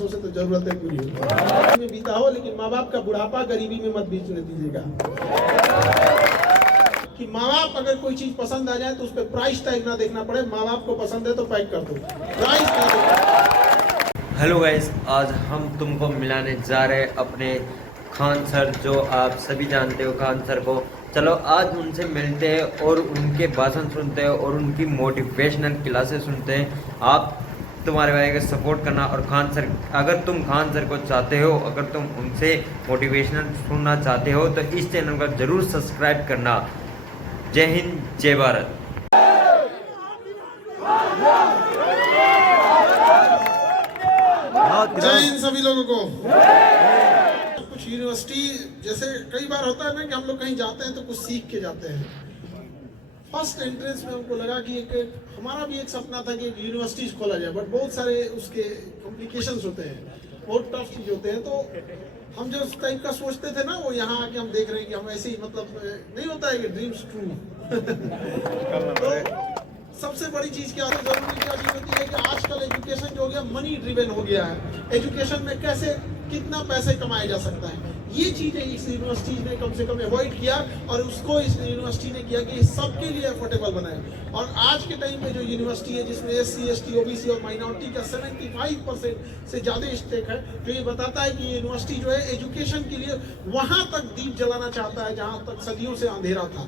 पैसों से तो जरूरतें पूरी होती में बीता हो, लेकिन माँ बाप का बुढ़ापा गरीबी में मत बीतने दीजिएगा। कि माँ बाप अगर कोई चीज पसंद आ जाए तो उस पर प्राइस टैग ना देखना पड़े। माँ बाप को पसंद है तो पैक कर दो, प्राइस टैग। हेलो गाइस, आज हम तुमको मिलाने जा रहे हैं अपने खान सर, जो आप सभी जानते हो खान सर को। चलो आज उनसे मिलते हैं और उनके भाषण सुनते हैं और उनकी मोटिवेशनल क्लासेस सुनते हैं। आप तुम्हारे भाई का सपोर्ट करना, और खान सर, अगर तुम खान सर को चाहते हो, अगर तुम उनसे मोटिवेशनल सुनना चाहते हो तो इस चैनल को ज़रूर सब्सक्राइब करना। जय हिंद, जय भारत। जय हिंद सभी लोगों को। कुछ यूनिवर्सिटी जैसे कई बार होता है ना कि हम लोग कहीं जाते हैं तो कुछ सीख के जाते हैं। फर्स्ट एंट्रेंस में हमको लगा कि एक हमारा भी एक सपना था कि एक यूनिवर्सिटी खोला जाए, बट बहुत सारे उसके कॉम्प्लिकेशंस होते हैं, बहुत टफ चीज होते हैं। तो हम जो उस टाइप का सोचते थे ना, वो यहाँ आके हम देख रहे हैं कि हम ऐसे ही, मतलब नहीं होता है कि ड्रीम्स ट्रू। तो सबसे बड़ी चीज क्या है, जरूरी क्या चीज होती है कि आजकल एजुकेशन जो हो गया मनी ड्रिवन हो गया है। एजुकेशन में कैसे कितना पैसे कमाया जा सकता है, ये चीजें इस यूनिवर्सिटी ने कम से कम अवॉइड किया, और उसको इस यूनिवर्सिटी ने किया कि सबके लिए अफोर्डेबल बनाया। और आज के टाइम पे जो यूनिवर्सिटी है जिसमें SC, ST, OBC और माइनॉरिटी का 75% से ज्यादा स्टेक है, जो ये बताता है कि ये यूनिवर्सिटी जो है एजुकेशन के लिए वहां तक दीप जलाना चाहता है जहां तक सदियों से अंधेरा था।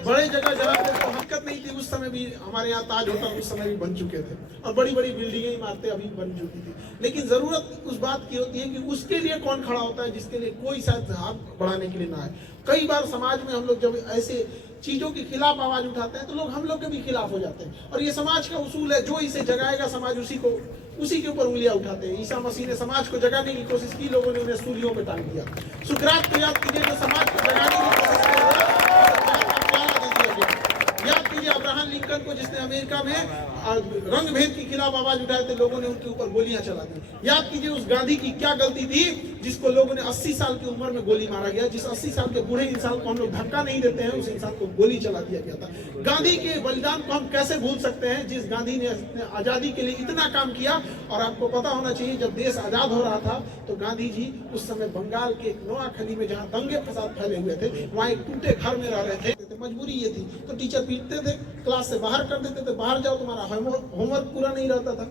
बड़े जगह जहाँ पे तो हरकत नहीं थी उस समय भी, हमारे यहाँ ताज होटल उस समय भी बन चुके थे, और बड़ी बड़ी बिल्डिंगें इमारतें अभी बन चुकी थी। लेकिन जरूरत उस बात की होती है कि उसके लिए कौन खड़ा होता है जिसके लिए कोई शायद हाथ बढ़ाने के लिए ना है। कई बार समाज में हम लोग जब ऐसे चीजों के खिलाफ आवाज उठाते हैं तो लोग हम लोग के भी खिलाफ हो जाते हैं, और ये समाज का उसूल है, जो इसे जगाएगा समाज उसी के ऊपर उंगलियां उठाते हैं। ईसा मसीह ने समाज को जगाने की कोशिश की, लोगों ने उन्हें सूलियों पे टांग दिया। सुकरात को याद कीजिए, जो समाज को जगाने की कोशिश कर रहा है, याद कीजिए अब्राहम लिंकन को, जिसने अमेरिका में रंग भेद के खिलाफ आवाज उठाए थे, लोगों ने उनके ऊपर गोलियां चला दी। याद कीजिए उस गांधी की क्या गलती थी जिसको लोगों ने 80 साल की उम्र में गोली मारा गया। जिस 80 साल के बूढ़े इंसान को हम लोग धक्का नहीं देते हैं, उस इंसान को गोली चला दिया गया था। गांधी के बलिदान को हम कैसे भूल सकते हैं, जिस गांधी ने आजादी के लिए इतना काम किया। और आपको पता होना चाहिए, जब देश आजाद हो रहा था तो गांधी जी उस समय बंगाल के एक नोआखली में, जहाँ दंगे फसाद फैले हुए थे, वहाँ एक टूटे घर में रह रहे थे। मजबूरी ये थी तो टीचर पीटते थे, क्लास से बाहर कर देते थे, बाहर जाओ तुम्हारा होमवर्क पूरा नहीं रहता था।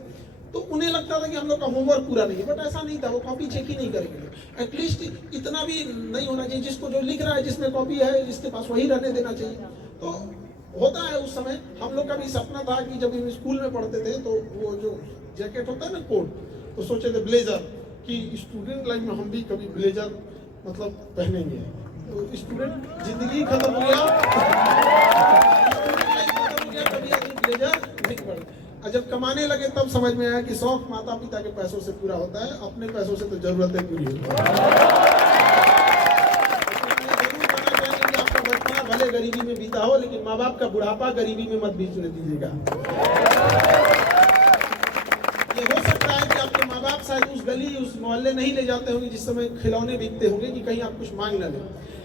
तो उन्हें लगता था कि हम लोग का होमवर्क पूरा नहीं है, बट ऐसा नहीं था, वो कॉपी चेक ही नहीं करेंगे। एटलीस्ट इतना भी नहीं होना चाहिए, जिसको जो लिख रहा है, जिसमें कॉपी है, जिसके पास वही रहने देना चाहिए। तो होता है उस समय हम लोग का भी सपना था कि जब हम स्कूल में पढ़ते थे तो वो जो जैकेट होता है ना, कोट, तो सोचे थे ब्लेजर, कि स्टूडेंट लाइफ में हम भी कभी ब्लेजर मतलब पहनेंगे। तो स्टूडेंट जिंदगी खत्म हो गया, कभी आदमी ब्लेजर नहीं पहने। और जब कमाने लगे तब समझ में आया कि शौक माता पिता के पैसों से पूरा होता है, अपने पैसों से तो जरूरतें पूरी होती है। आपका बचपना भले गरीबी में बीता हो, लेकिन माँ बाप का बुढ़ापा गरीबी में मत बीतने दीजिएगा। ये हो सकता है कि आपके माँ बाप शायद उस गली, उस मोहल्ले नहीं ले जाते होंगे जिस समय खिलौने बिकते होंगे, कि कहीं आप कुछ मांग ना लें।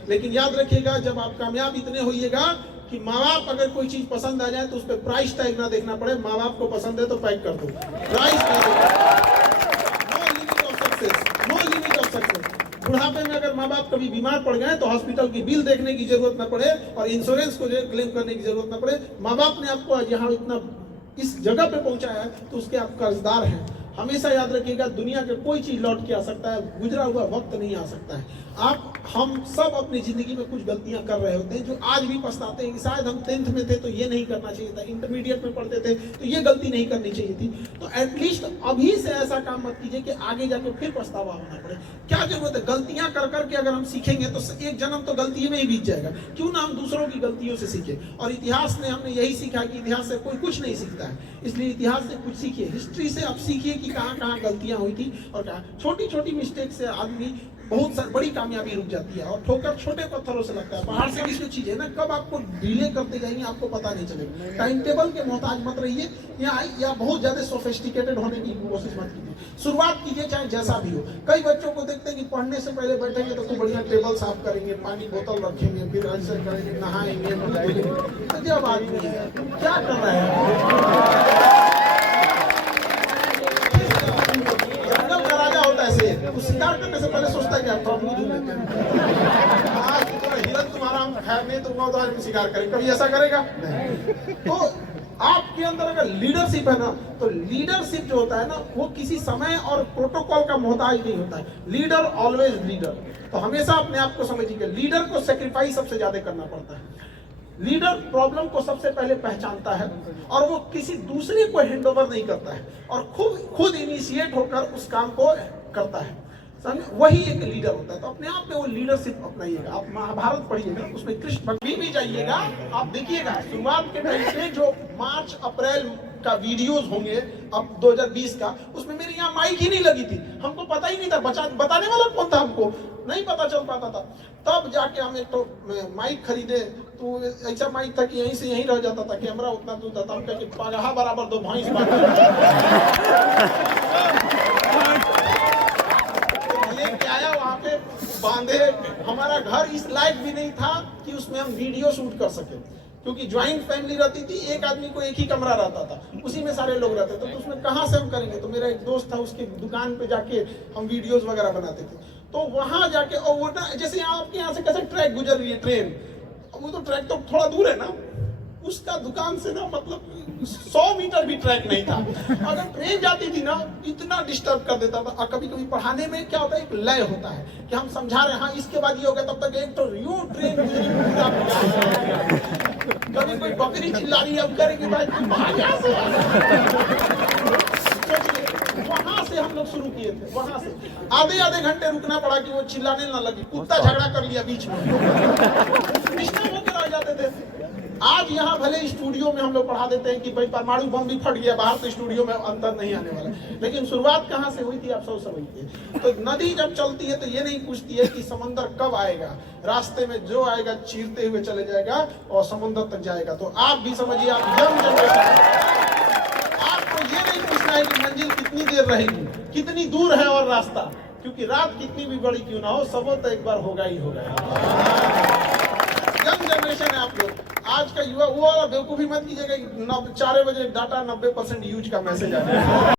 लेकिन याद रखिएगा, जब आप कामयाब इतने होइएगा कि माँ बाप अगर कोई चीज पसंद आ जाए तो उस पर प्राइस टैग ना देखना पड़े। माँ बाप को पसंद है तो पैक कर दो, price tag. No limit of success, no limit of success. बुढ़ापे में अगर माँ बाप कभी बीमार पड़ गए तो हॉस्पिटल की बिल देखने की जरूरत न पड़े और इंश्योरेंस को क्लेम करने की जरूरत न पड़े। माँ बाप ने आपको यहाँ इतना इस जगह पे पहुंचाया है तो उसके आप कर्जदार हैं। हमेशा याद रखिएगा, दुनिया के कोई चीज लौट के आ सकता है, गुजरा हुआ वक्त नहीं आ सकता है। हम सब अपनी जिंदगी में कुछ गलतियां कर रहे होते हैं जो आज भी पछताते हैं कि शायद हम 10th में थे तो ये नहीं करना चाहिए था, इंटरमीडिएट में पढ़ते थे तो ये गलती नहीं करनी चाहिए थी। तो एटलीस्ट अभी से ऐसा काम मत कीजिए कि आगे जाके फिर पछतावा होना पड़े। क्या जरूरत है, गलतियां कर करके अगर हम सीखेंगे तो एक जन्म तो गलती में ही बीत जाएगा। क्यों ना हम दूसरों की गलतियों से सीखे। और इतिहास ने हमने यही सीखा कि इतिहास से कोई कुछ नहीं सीखता है, इसलिए इतिहास से कुछ सीखिए। हिस्ट्री से आप सीखिए कि कहाँ कहाँ गलतियां हुई थी, और कहाँ छोटी छोटी मिस्टेक से आदमी बहुत बड़ी कामयाबी रुक जाती है। और ठोकर छोटे पत्थरों से लगता है, पहाड़ से किसी चीज है ना, कब आपको डिले करते जाएंगे आपको पता नहीं चलेगा। टाइम टेबल के मोहताज मत रहिए, या बहुत ज्यादा सोफिस्टिकेटेड होने की कोशिश मत कीजिए। शुरुआत कीजिए चाहे जैसा भी हो। कई बच्चों को देखते हैं कि पढ़ने से पहले बैठेंगे तो बढ़िया टेबल साफ करेंगे, पानी बोतल रखेंगे, फिर ऐसे करेंगे, नहाएंगे, तो जब आदमी है क्या कर रहे हैं, जंगल का राजा क्या तो मुंह धो लेते हैं। आज तो हिरन तुम्हारा हम खैर नहीं दूंगा तो आज हम शिकार करें, कभी ऐसा करेगा नहीं। तो आपके अंदर अगर लीडरशिप है ना, तो लीडरशिप जो होता है ना वो किसी समय और प्रोटोकॉल का मोहताज नहीं होता है। Leader always leader. तो हमेशा अपने आप को समझिए, लीडर को सेक्रीफाइस सबसे ज्यादा करना पड़ता है। लीडर प्रॉब्लम को सबसे पहले पहचानता है और वो किसी दूसरे को हैंड ओवर नहीं करता है और खुद इनिशिएट होकर उस काम को करता है। समझे, वही एक लीडर होता है। तो अपने आप में वो लीडरशिप अपनाइएगा। आप महाभारत पढ़िएगा, उसमें कृष्ण भक्ति भी जाइएगा, आप देखिएगा शुरुआत के टाइम पे जो मार्च अप्रैल का वीडियोस होंगे अब 2020 का, उसमें मेरे यहाँ माइक ही नहीं लगी थी। हमको पता ही नहीं था, बताने वाला कौन था, हमको नहीं पता चल पाता था। तब जाके हम एक तो माइक खरीदे, तो ऐसा माइक था कि यहीं से यहीं रह जाता था, कैमरा उतना दूर था। हम कहे पगहा बराबर 2 भैंस लेके आया, वहां पे बांधे। हमारा घर इस लायक भी नहीं था कि उसमें हम वीडियो शूट कर सके, क्योंकि ज्वाइंट फैमिली रहती थी, एक आदमी को एक ही कमरा रहता था, उसी में सारे लोग रहते थे। तो उसमें कहाँ से हम करेंगे। तो मेरा एक दोस्त था, उसकी दुकान पे जाके हम वीडियोस वगैरह बनाते थे। तो वहां जाके, और वो ना जैसे यहाँ आपके यहाँ से कैसे ट्रैक गुजर रही है ट्रेन, वो तो ट्रैक तो थोड़ा दूर है ना, उसका दुकान से ना मतलब 100 मीटर भी ट्रैक नहीं था। अगर ट्रेन जाती थी ना इतना डिस्टर्ब कर देता था। और कभी कभी पढ़ाने में क्या होता है, एक लय होता है कि हम समझा रहे हैं, हाँ इसके बाद ये हो गया, तब तक एक तो यूं ट्रेन कभी कोई बकरी चिल्ला रही है, करेंगे भाई तुम भाग यहाँ से। वहां से हम लोग शुरू किए थे, वहां से आधे घंटे रुकना पड़ा कि वो चिल्लाने ना लगी। कुत्ता झगड़ा कर लिया बीच में, डिस्टर्ब होकर आ जाते थे। आज यहाँ भले स्टूडियो में हम लोग पढ़ा देते हैं कि भाई परमाणु बम भी फट गया बाहर, तो स्टूडियो में अंतर नहीं आने वाला। लेकिन शुरुआत कहाँ से हुई थी आप सब समझिए। तो नदी जब चलती है तो ये नहीं पूछती है कि समंदर कब आएगा, रास्ते में जो आएगा चीरते हुए चले जाएगा और समुद्र तक जाएगा। तो आप भी समझिए, आप यंग जनरेशन, आपको ये नहीं पूछना है कि मंजिल कितनी देर रहेगी, कितनी दूर है और रास्ता, क्योंकि रात कितनी भी बड़ी क्यों ना हो, सबो तो एक बार होगा ही होगा। यंग जनरेशन है आप लोग। आज का युवा वो वाला बेवकूफी मत कीजिएगा कि 4 बजे डाटा 90% यूज का मैसेज आ रहा है।